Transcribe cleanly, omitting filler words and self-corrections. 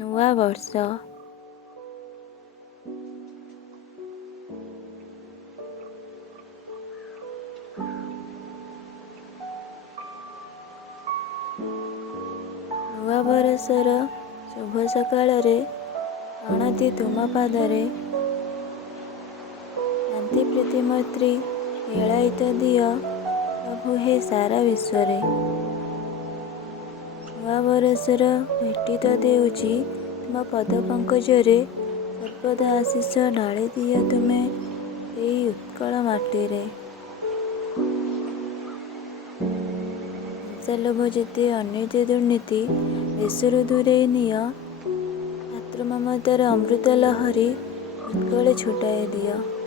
ନୂଆ ବର୍ଷ। ନୂଆ ବରଷର ଶୁଭ ସକାଳରେ ପ୍ରଣତି ତୁମ ପାଦରେ, ଶାନ୍ତି ପ୍ରୀତି ମୈତ୍ରୀ ଖେଳାଇତ ଦିଅ ପ୍ରଭୁ ହେ ସାରା ବିଶ୍ୱରେ। ନୂଆ ବରଷର ଭେଟି ତ ଦେଉଛି ତୁମ ପଦ ପଙ୍କଜରେ, ସର୍ବଦା ଆଶିଷ ଢାଳି ଦିଅ ତୁମେ ଏଇ ଉତ୍କଳ ମାଟିରେ। ହିଂସା ଲୋଭ ଯେତେ ଅନୀତି ଦୁର୍ନୀତି ଦେଶରୁ ଦୂରେଇ ନିଅ, ମାତୃ ମମତାର ଅମୃତ ଲହରୀ ଉତ୍କଳେ ଛୁଟାଇ ଦିଅ।